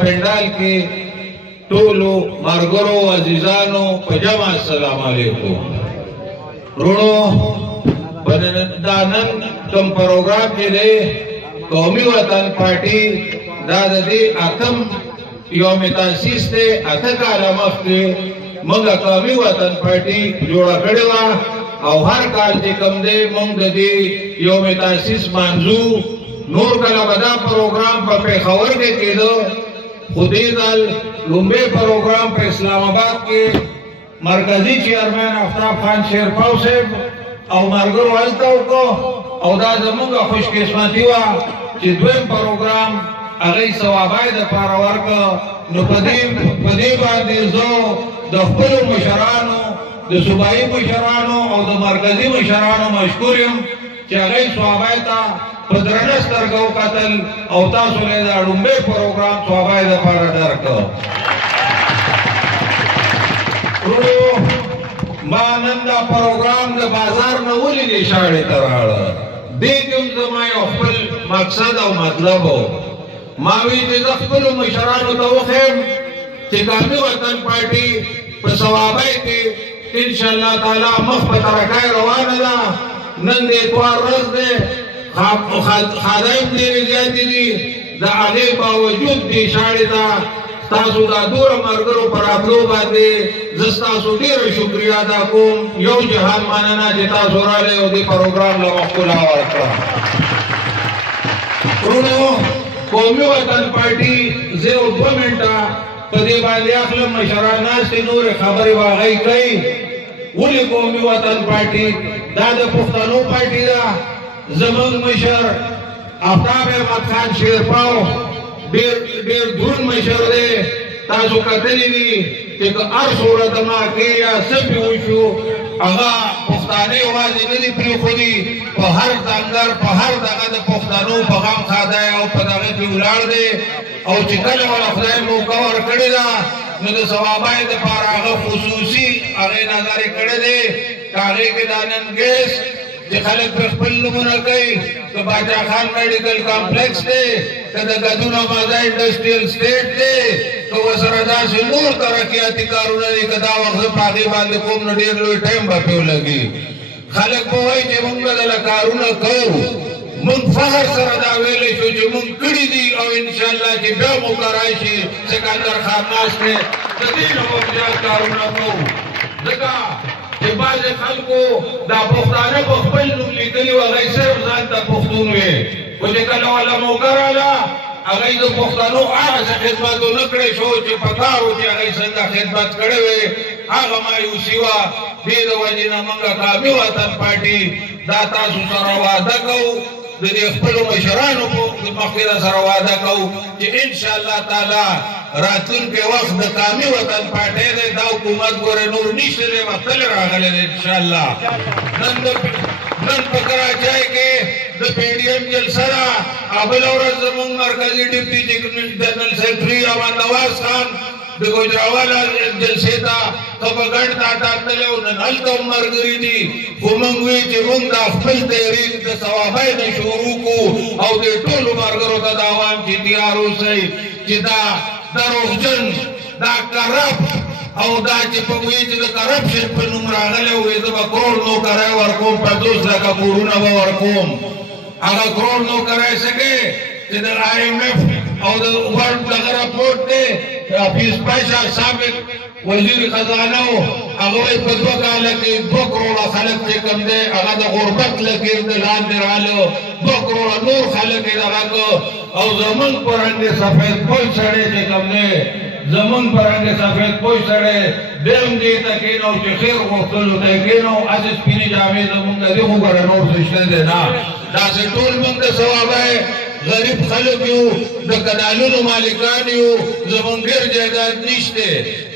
پندال کې ټولو مرګرو عزیزانو په جمع السلام علیکم رونو دا نن کوم پروګرام کې دی قومي وطن پارټي دا د دې اتم یوم تاسیس دی اته کاله مخکې موږ قومي وطن پارټي جوړه کړې وه او هر کال چې کوم دی موږ د دې یوم تاسیس مانځو نور کله به دا پروګرام په پېښور کې کېده خو دې ځل لومبی پروګرام په اسلام آباد کې مرکزی چیئرمین آفتاب خان شیرپاو صاحب او مرګرو هلته وکړو او دا زموږ خوش قسمتي وه چې دویم پروګرام هغې ثوابای دپاره ورکړه نو په دې باندې زه د خپلو مشرانو د صوبایي مشرانو او د مرکزي مشرانو مشکور یم چې هغې ثوابای ته په درنه سترګه وکتل او تاسو له دا لومبی پروګرام ثوابای دپاره درکړه ما نن دا پروګرام د بازار نه ولې شاړې ته راړه دې کې هم زما یو خپل مقصد او مطلب و ما وی چې زه خپلو مشرانو ته وښیم چې قومي وطن پارټي په ثوابۍ کې انشاءالله تعالی مخ په ترقۍ روانه ده نن د اتوار ورځ دی خدایم ډېرې زیاتې دي د هغې باوجود دې شاړې ته تاسو دا دوره مرګرو پر راتلو باندې زه ستاسو ډېره شکریه ادا کوم یو جهان مننه چې تاسو راغلئ او دې پروګرام له ښکلا ورکړه ورونو قومي وطن پارټي زه یو 2 منټه په دې باندې اخلم مشران ناستې نورې خبرې به هغوی کوي ولې قومي وطن پارټي دا د پښتنو پارټي ده زموږ مشر آفتاب احمد خان شیرپاو ډېر دروند مشر دی تاسو کتلی دي چې که هر څومره دماغې یا څه پې وشو هغه پښتانه یوازې نه دي پرېښودي په هر ځانګړ په هر دغه د پښتنو په غم خادی او په دغه کې ولاړ دی او چې کله وله خدای موقع ورکړې ده نو د ثوابۍ دپاره هغه خصوصي هغې نظر یې کړی دی که هغې کې دا نن ګیس چې خلک پر خپل نومونه کوي که باچا خان میډیکل کمپلیکس دی که د ګدونه مازه انډسټریل سټیټ دی که ورسره داسې نور ترقیاتي کارونه دي که دا وخت زه په هغې باندې کوم نو ډېر لوی ټایم به پرې ولګي خلک به وایي چې موږ به دله کارونه کوو موږ فخر سره دا ویلی شو چې موږ کړي دي او انشاءالله چې بیا موقع راشي سکندر خان ناست دی د دې نه به زیات کارونه کوو ځکه چې بعضې خلکو دا پښتانه په خپل نوم لیکلي وو هغوی صرف ځان ته پښتون وې خو چې کله والا موقع راله هغوی د پښتنو هغه څه خدمت ونه کړی شو چې پکار و چې هغوی څنګه خدمت کړی وې هغه مایوسي وه دې د وجې نه موږ قومي وطن پارټي دا تاسو سره واده کوو د دې خپلو مشرانو په مخکې سره واده کوو چې انشاءالله تعالی راتلونکی وخت د قومي وطن پارټۍ دی دا حکومت ګورې نور نشته دی مختلې راغلی دی انشاءالله نن په کراچۍ کې د پی ډي ایم جلسه ده بله ورځ زموږ مرکزي ډپټي جنرل سیکرټري امان نواز خان د ګوجراوالا جلسې ته خپګڼ ته ټاکلی و نن هلته هم ملګري دي خو موږ وایي چې موږ دا خپل تحریک د ثوابۍ نه شروع کړو او دې ټولو ملګرو ته دا وایم چې تیار اوسئ چې دا دروغجن دا کرپټ او دا چې په وایي چې د کرپشن په نوم راغلی وایي زه به کروڑ نوکری ورکوم 50 لکه کورونه به ورکوم هغه کروڑ نوکری څه کوي چې د IMF او د ورلډ دغه راپورټ دی حفیظ پاشا سابق وزیر خزانه و هغه وایي په 2 کاله کې 2 کروڑه خلک چې کوم دی هغه د غربت لکیر د لاندې راغلو 2 کروڑه نور خلک یې دغه کو او زمونږ په رنګې سفید پوی سړی چې کوم دی زمونږ په رنګې سفید پوی سړی دی هم دې ته کېنو چې خیر غوښتلو ته یې کېنو هسې سپینې جامې زمونږ د دې خو ګوره نور څه شته دی نه داسې ټول موږ د ثوابۍ غریب خلک یو د کنالونو مالکان یو زمونږ ډېر جایداد نشته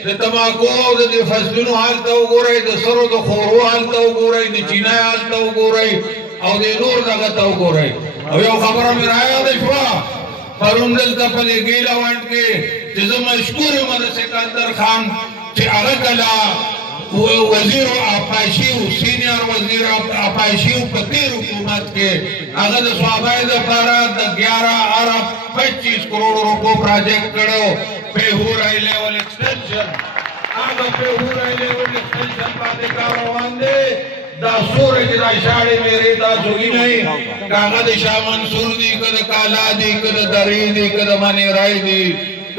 د تماکو او د دې فصلونو حال ته وګورئ د سرو د خورو حال ته وګورئ د چینای حال ته وګورئ او د نور دغه ته وګورئ او یو خبره مې رایاده شوه پرون دلته په دې ګیلاوند کې چې زه مشکور یم د سکندر خان چې هغه کله वजीर आपाशी सीनियर वजीर आपाशी पतिर हुकूमत के अगर स्वाबाई दफारा 11 अरब 25 करोड़ रुपये प्रोजेक्ट करो पेहूर हाई लेवल एक्सटेंशन आगे पेहूर हाई लेवल एक्सटेंशन बातें कारवान दे दा सूरज दा शाड़ी मेरे दा जोगी नहीं कागज शाह मंसूर दी कद काला दी कद दरी दी कद मनी राय दी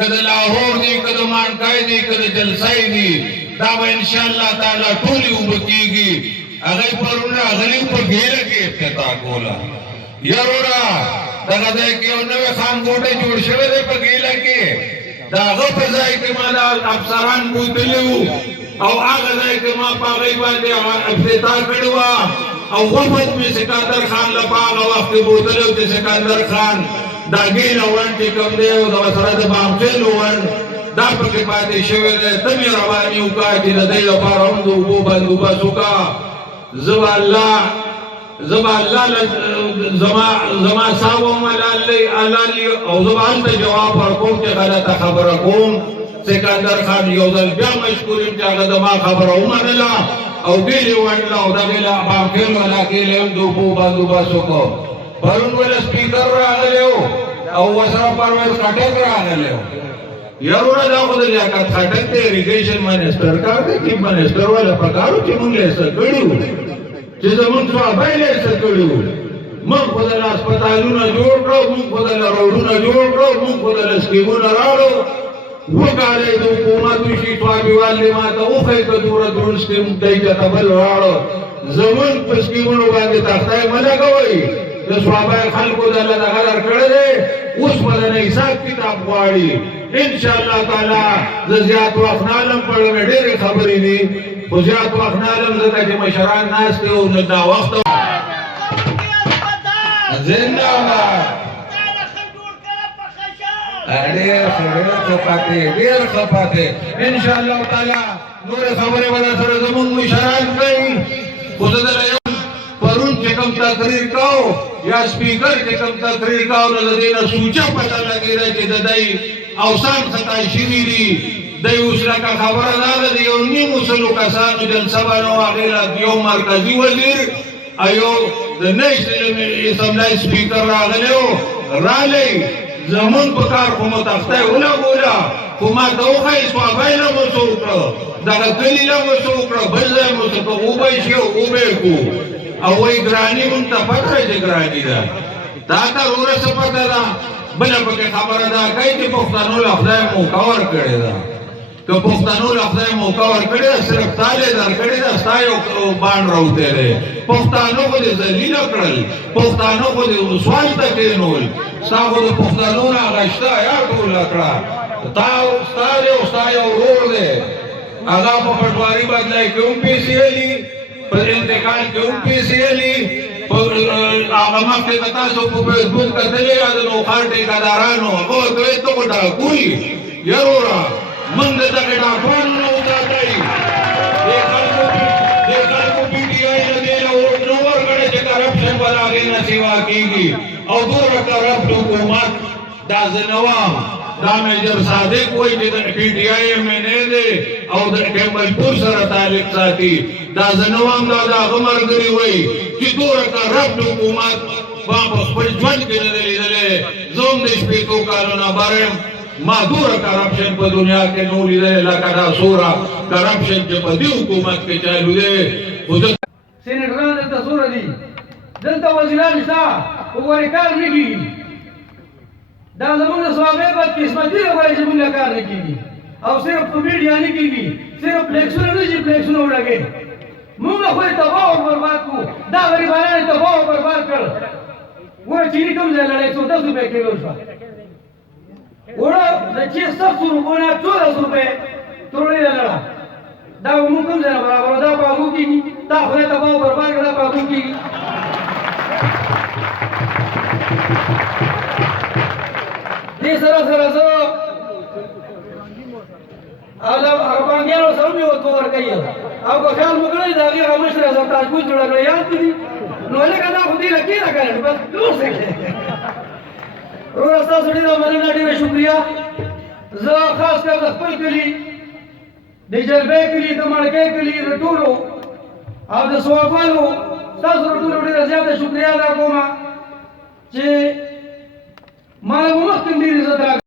कद लाहौर दी कद मानकाई दी कद जलसाई दी दावा इंशाअल्लाह ताला टोली उबकीगी अगर परुना गरीब पर घेर के इफ्तिताह कोला यरोरा दागा दे के नवे खान गोटे जोड़ शवे दे पर घेर के दागा फजाई के माला अफसरान को दिलू और आगे दे के मां पागई बांधे इफ्तिताह करवा और वफद में सिकंदर खान लपागा वक्त बोतले के सिकंदर खान दागे नवन के कम दे और सरद बामचेल वन दाप के बाद शेवेले तमी रवानी उका कि दे लपारम दो वो बंदूबा सुका जवाल्ला जमा सावो मलाली अलाली और जबान पे जवाब पर कौन के गलत खबर कौन सिकंदर खान योदल क्या मशकूरिन के गदमा खबर उमनला और गेले वनला और दगेला बाखेल वाला गेले दो वो बंदूबा सुको वरुण वाला स्पीकर रागले हो और वसरा परवेज काटेक रागले हो यारोरा दाखवलं या का थाटन ते इरिगेशन मिनिस्टर का की मिनिस्टर वाला प्रकारो की मुंगले सकड़ू जे जमन स्वाबाईले सकड़ू मग बदल अस्पतालू ना जोड़ रो मग बदल रोडू ना जोड़ रो मग बदल स्कीमो ना राडो वो काले तो हुकूमत की स्वाबी वाले माता वो कई तो दूर स्कीम देई तबल राडो जमन पर स्कीमो बांधे ताकताय मला गवई तो स्वाबाई खाल को दला दगार करे उस बदल हिसाब किताब वाड़ी इंशाअल्लाह ताला ज़ियात वखनालम पढ़ में ढेर खबरी दी ज़ियात वखनालम ज़ता के मशरान नास के उनका वक्त जिंदाबाद अरे ढेर खपाते इंशाअल्लाह ताला नूर खबरे वाला सर जमुन मशरान गई खुदला परुन के कम तकरीर काओ या स्पीकर के कम तकरीर काओ न देना सूचा पता लगे रहे कि ददाई अवसान खताई शिविरी दई उसला का खबरदार दी उन्नी मुसलु का सानु जलसा बानो आगेला दियो मरकजी वजीर अयो द नेशनल असम्बली स्पीकर रागलेओ राले जमन पकार कुमत अफ्ताय उला बोला कुमा दो खाई स्वाबाईला मसोकड़ दागा गलीला मसोकड़ बजाय मसोकड़ उबैशे उबेकू अवई ग्रानी मुंता पता है ग्रानी दा दाता रोरे से पता दा बना पके खबर दा कई के पुख्तानो लफ्ज़ाय मुकावर करे दा तो पुख्तानो लफ्ज़ाय मुकावर करे सिर्फ तालेदार करे दा सायो बाण रहते रे पुख्तानो को दे जलीला करल पुख्तानो को दे सवाल तक नोल सागो दे पुख्तानो ना गश्ता या टोला करा ताओ सायो रोड दे आगा पटवारी बदलाई क्यों पीसीएली पर इंतकाल क्यों पीसीएली आगमा के कथा सो फेसबुक का दले आदनो खाटे का दारानो वो तो कोटा कोई यरोरा मंद तक डाफन न उतारई देखल को पीटीआई ने दे और नवर गणे के करप्शन वाला आगे न सेवा कीगी और दूर करप्ट हुकूमत दाजनवाम दामेजर सादिक कोई पीटीआई में ने दे और टेम्पलपुर सर तालिक साथी दाजनवाम दादा गमर गरी वही कि दूर करप्ट हुकूमत वापस परिज्वंद के दले जोम देश पे तो कानूना बारे मादूर करप्शन पर दुनिया के नूरी दे लकादा सूरा करप्शन के बदी हुकूमत के चालू दे सेनेटर ने तसूर दी जनता वजीरान सा वो रिकॉर्ड नहीं की दाजमन स्वाबे बद किस्मती वाले से मुलाकात नहीं की और सिर्फ मीडिया नहीं की सिर्फ फ्लेक्शन नहीं फ्लेक्शन हो लगे मुंगा कोई तबाह और बर्बाद को दा गरीबाना ने तबाह और बर्बाद कर वो चीनी कम जाने लगे 110 रुपए किलो का ओड़ा लच्छे 700 रुपए ना 1400 रुपए तोड़ने लगा दा मुंगा कम जाने बराबर दा पागु की दा कोई तबाह और बर्बाद कर दा पागु की ये सरा आला अरबांगिया रो समझो तो कर गई आपको ख्याल मगले जागे रमेश रे सब कुछ जुड़ा गया याद थी नोले का ना खुदी लगी लगा बस दूर से रो रास्ता सड़ी दा मने नाडी रे शुक्रिया ज खास कर खपल कली د جلبې کلی د مړکې کلی د ټولو او د ثوابانو تاسو ټولو ډېره زیاته شکریا ادا کوم چې ما له مخکې ډېر عزت راکړی